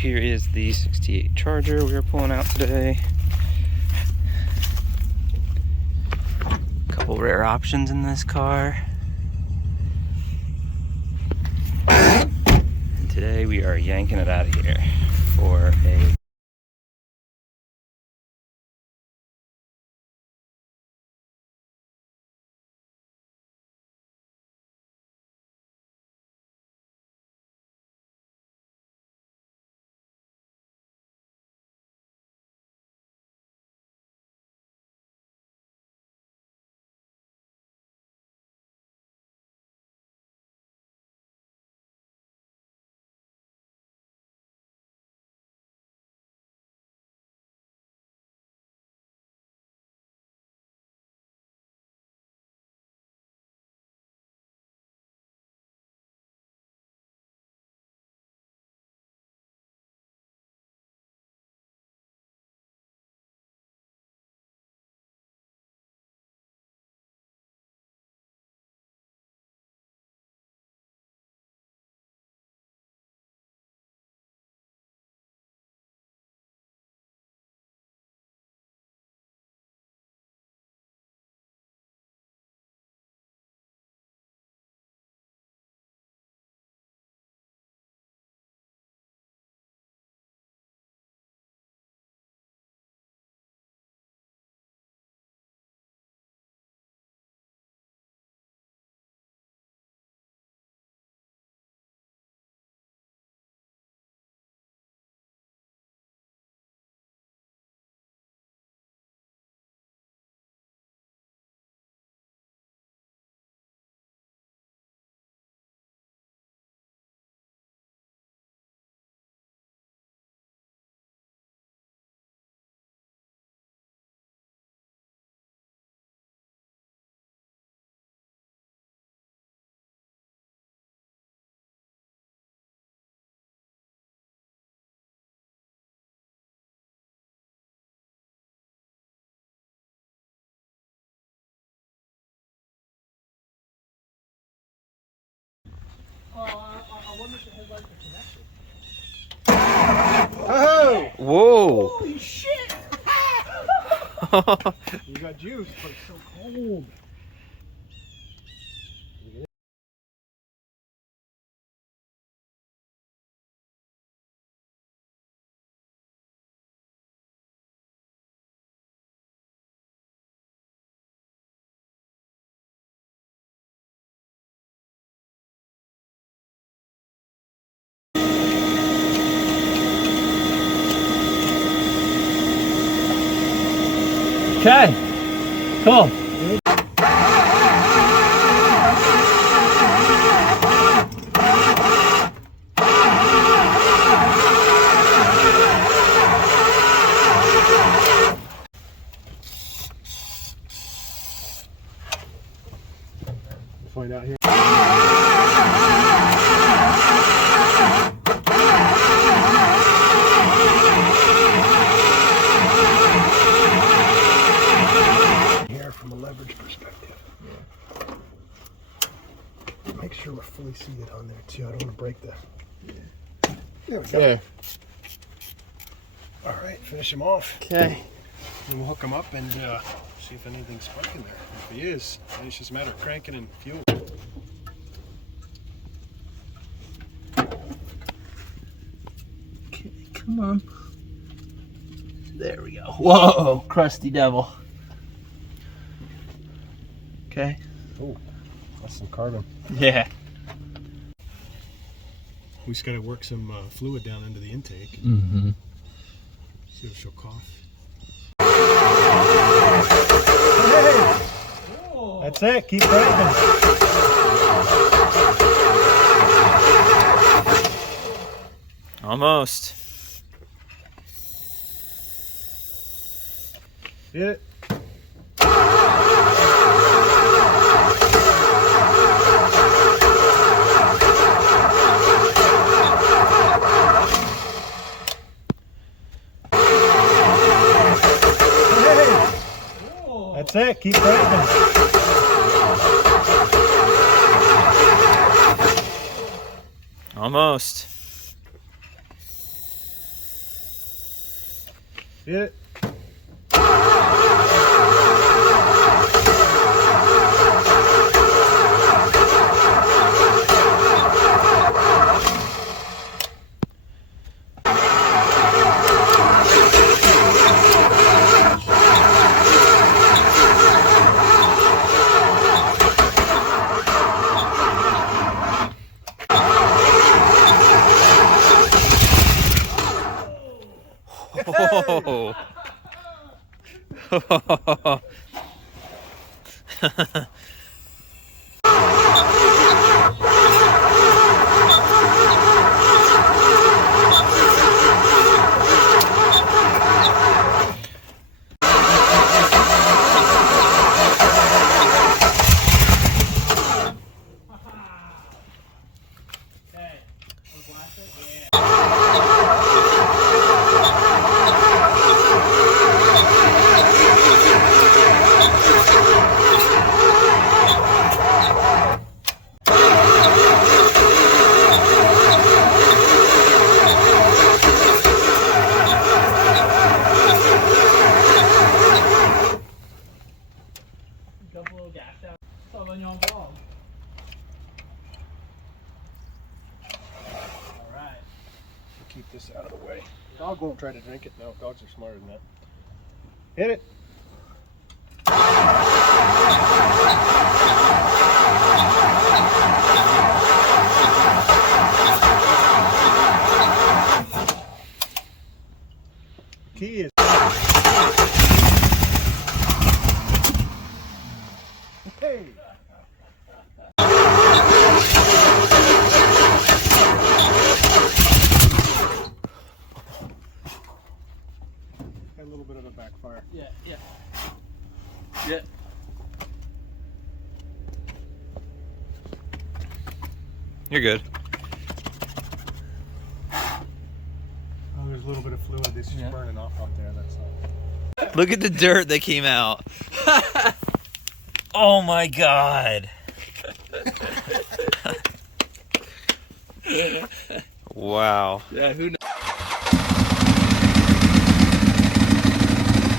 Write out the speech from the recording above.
here is the 68 Charger we are pulling out today. Couple rare options in this car. And today we are yanking it out of here for a Oh! whoa! Holy shit! You got juice, but it's so cold. Okay, cool. Find out here. Here from a leverage perspective. Make sure we're fully seated on there too. I don't want to break the. There we go. There. All right, finish him off. Okay. And we'll hook him up and see if anything's sparking there. If he is, then it's just a matter of cranking and fuel. Okay, come on. There we go. Whoa, crusty devil. Okay. Oh, that's some carbon. Yeah. We just got to work some fluid down into the intake. Mm-hmm. See if she'll cough. That's it. Keep cranking. Almost. Hit it. That's it. Keep cranking. Almost. Hit it. Oh. Keep this out of the way. Dog won't try to drink it. No, dogs are smarter than that. Hit it. Key is. Hey. A little bit of a backfire. Yeah. Yeah. You're good. Oh, there's a little bit of fluid that's just burning off out there. That's all. Look at the dirt that came out. Oh my god. Wow. Yeah, who knows?